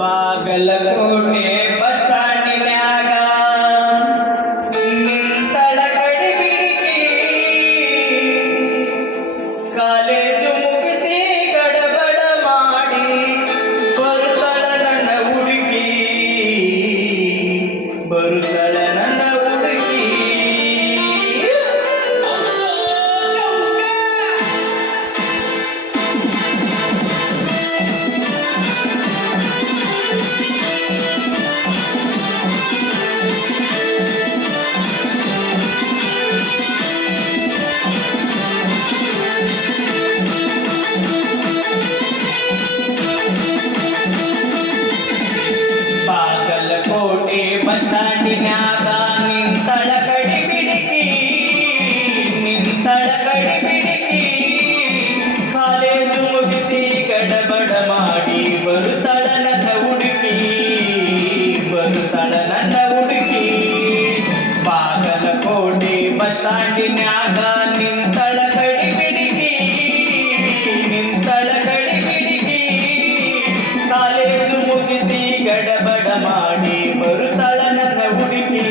Bagalkot bus ಸ್ಟ್ಯಾಂಡಿನ್ಯಾಗ ನಿಂತಳ ಕಡಿಬಿಡಿಗಿ college ಮುಗಿಸಿ ಗಡಬಡ ಮಾಡಿ ಬರುತ್ತಳ ನನ್ನ ಹುಡುಗಿ ಬರುತ್ತಳ ನನ್ನ ಹುಡುಗಿ ಬಾಗಲಕೋಟೆ ಬಸ್ ಸ್ಟ್ಯಾಂಡಿನ್ಯಾಗ ನಿಂತಳ ಕಡಿಬಿಡಿಗಿ ಕಾಲೇಜು ಮುಗಿಸಿ ಗಡಬಡ ಮಾಡಿ ಬರುತ್ತಳ ನನ್ನ ಹುಡುಗಿ ಬಾಗಲಕೋಟೆ ಬಸ್ ಸ್ಟ್ಯಾಂಡಿನ್ಯಾಗ ನಿಂತಳ ಕಡಿಬಿಡಿಗಿ ಕಾಲೇಜು ಮುಗಿಸಿ ಗಡಬಡ ಮಾಡಿ ಬರುತ್ತಳ ನನ್ನ ಹುಡುಗಿ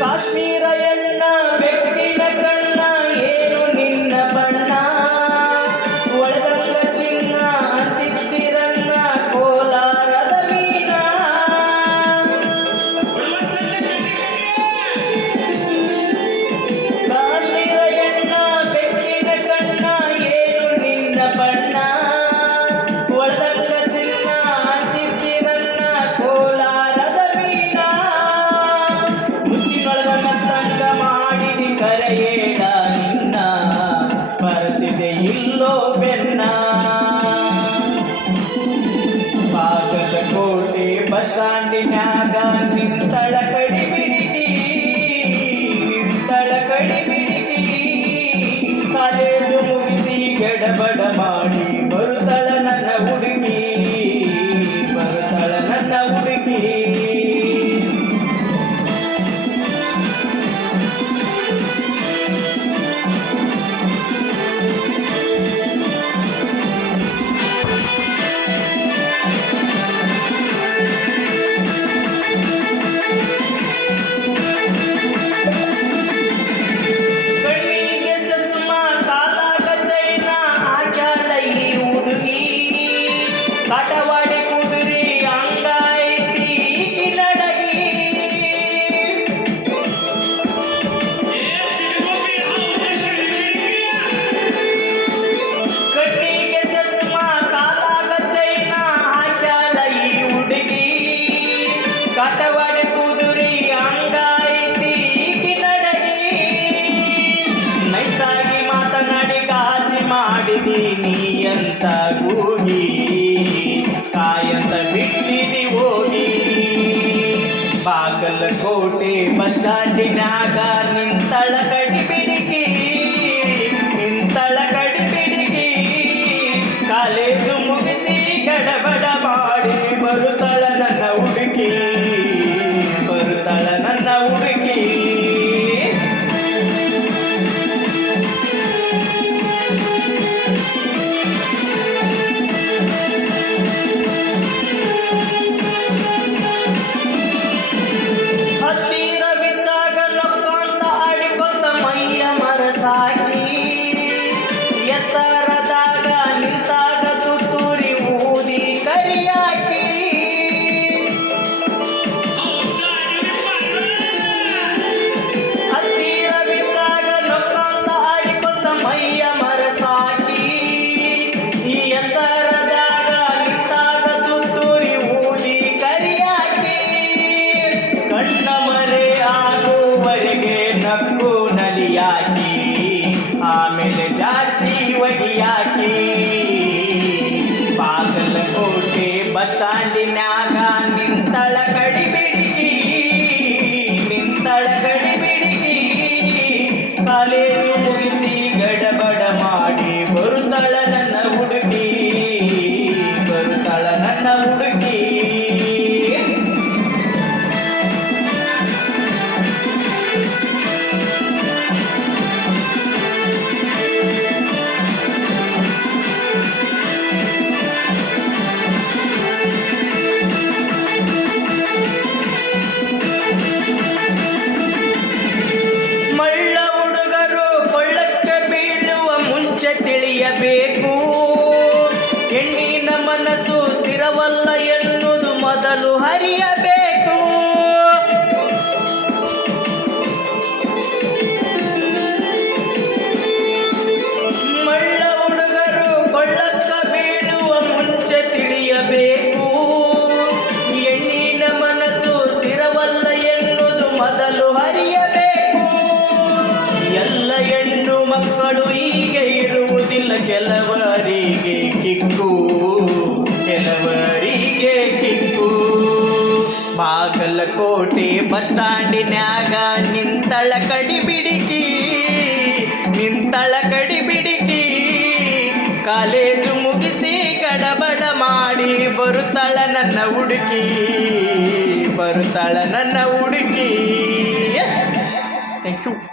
ಕಾಶ್ಮೀರ ಎಣ್ಣ ಬೆಕ್ಕಿನ ಕಣ್ಣ ಏನು ನಿನ್ನ ಬಣ್ಣ ಒಳದಂಗ ಚಿನ್ನ ಅಂತಿತ್ತಿರನ್ನ ಕೋಲಾರದ ಮೀನ ಕಾಶ್ಮೀರ ಎಣ್ಣ ಬೆಕ್ಕಿನ ಕಣ್ಣ ಏನು ನಿನ್ನ ಬಣ್ಣ ಒಳದಂಗ ಚಿನ್ನ ಅಂತಿತ್ತಿರನ್ನ ಕೋಲಾರದ ಮೀನ ಮುತ್ತಿನೊಳಗ ಮತ್ತಂಗ ಮಾಡಿದಿ ಕರೆಯೇಡ ನಿನ್ನ ಬರುತ್ತಿದೆ ಇಲ್ಲೋ ಬೆನ್ನ ಬಾಗಲಕೋಟೆ ಬಸ್ ಸ್ಟ್ಯಾಂಡಿನ್ಯಾಗ ನಿಂತಳ ಕಡಿಬಿಡಿಗಿ ಕಾಲೇಜು ಮುಗಿಸಿ ಗಡಬಡ ಮಾಡಿ ಬರುತ್ತಳ ನನ್ನ ಹುಡುಗಿ ಕಣ್ಣಿಗೆ ಚಸ್ಮಾ ಕಾಲಾಗ ಚೈನ ಹಾಕ್ಯಾಳ ಈ ಹುಡುಗಿ ಕಾಟವಾಡಿ ಕುದುರಿ ಅಂಗಾಯ್ತಿ ಈಕಿ ನಡಗಿ ಕಣ್ಣಿಗೆ ಚಸ್ಮಾ ಕಾಲಾಗ ಚೈನ ಹಾಕ್ಯಾಳ ಈ ಹುಡುಗಿ ಕಾಟವಾಡಿ ಕುದುರಿ ಅಂಗಾಯ್ತಿ ಈಕಿ ನಡಗಿ ನೈಸಾಗಿ ಮಾತನಾಡಿ ಕಾಸಿ ಮಾಡಿದಿ ನೀಯಂತ ಗೂಗಿ ಕಾಯಂತ ಬಿಟ್ಟಿದಿ ಹೋಗಿ ಬಾಗಲಕೋಟೆ ಬಸ್ ಸ್ಟ್ಯಾಂಡಿನ್ಯಾಗ ನಿಂತಳ ಕಡಿಬಿಡಿಗಿ ಕಾಲೇಜು ಮುಗಿಸಿ ಗಡಬಡ ಮಾಡಿ ಬರುತ್ತಳ ನನ್ನ ಹುಡುಗಿ ಹತ್ತಿರ ಬಿದ್ದಾಗ ನಕ್ಕೊಂತ ಆಡಿಕೊಂತ ಮೈಯ ಮರಸಾಗಿ ಎತ್ತರದಾಗ ನಿಂತಾಗ ತುತ್ತೂರಿ ಊದಿ ಕರಿಯಾಕಿ ಹತ್ತಿರ ಬಿದ್ದಾಗ ನಕ್ಕೊಂತ ಆಡಿಕೊಂತ ಮೈಯ ಮರಸಾಗಿ ಎತ್ತರದಾಗ ನಿಂತಾಗ ತುತ್ತೂರಿ ಊದಿ ಕರಿಯಾಕಿ ಕಣ್ಣ ಮರೆ ಆಗುವರೆಗೆ ನಕ್ಕು ನಲಿಯಾಕಿ ಆಮೇಲೆ ಜಾಡ್ಸಿ ಒಗಿಯಾಕಿ ಬಾಗಲಕೋಟೆ ಬಸ್ ಸ್ಟ್ಯಾಂಡಿನ್ಯಾಗ ನಿಂತಳ ಕಡಿಬಿಡಿಗಿ ಕಾಲೇಜು ಮುಗಿಸಿ ಗಡಬಡ ಮಾಡಿ ಬರುತ್ತಳ ನನ್ನ ಹುಡುಗಿ ನನ್ನ ಮನಸ್ಸು ಸ್ಥಿರವಲ್ಲ ಎನ್ನುವುದು ಮೊದಲು ಹರಿಯಬೇಕು. ಮಳ್ಳ ಹುಡುಗರು ಕೊಳ್ಳಕ್ಕ ಬೀಳುವ ಮುಂಚೆ ತಿಳಿಯಬೇಕು. ಹೆಣ್ಣಿನ ಮನಸ್ಸು ಸ್ಥಿರವಲ್ಲ ಎನ್ನುವುದು ಮೊದಲು ಹರಿಯಬೇಕು. ಎಲ್ಲ ಹೆಣ್ಣು ಮಕ್ಕಳು ಹೀಗೆ ಇರುವುದಿಲ್ಲ, ಕೆಲವರಿಗೆ ಕಿಕ್ಕು, ಕೆಲವರಿಗೆ ಕಿಕ್ಕು. ಬಾಗಲಕೋಟೆ ಬಸ್ ಸ್ಟ್ಯಾಂಡಿನ್ಯಾಗ ನಿಂತಳ ಕಡಿಬಿಡಿಕಿ, ನಿಂತಳ ಕಡಿಬಿಡಿಕಿ. ಕಾಲೇಜು ಮುಗಿಸಿ ಗಡಬಡ ಮಾಡಿ ಬರುತ್ತಾಳ ನನ್ನ ಹುಡುಗಿ, ಬರುತ್ತಾಳ ನನ್ನ ಹುಡುಗಿ. Thank you.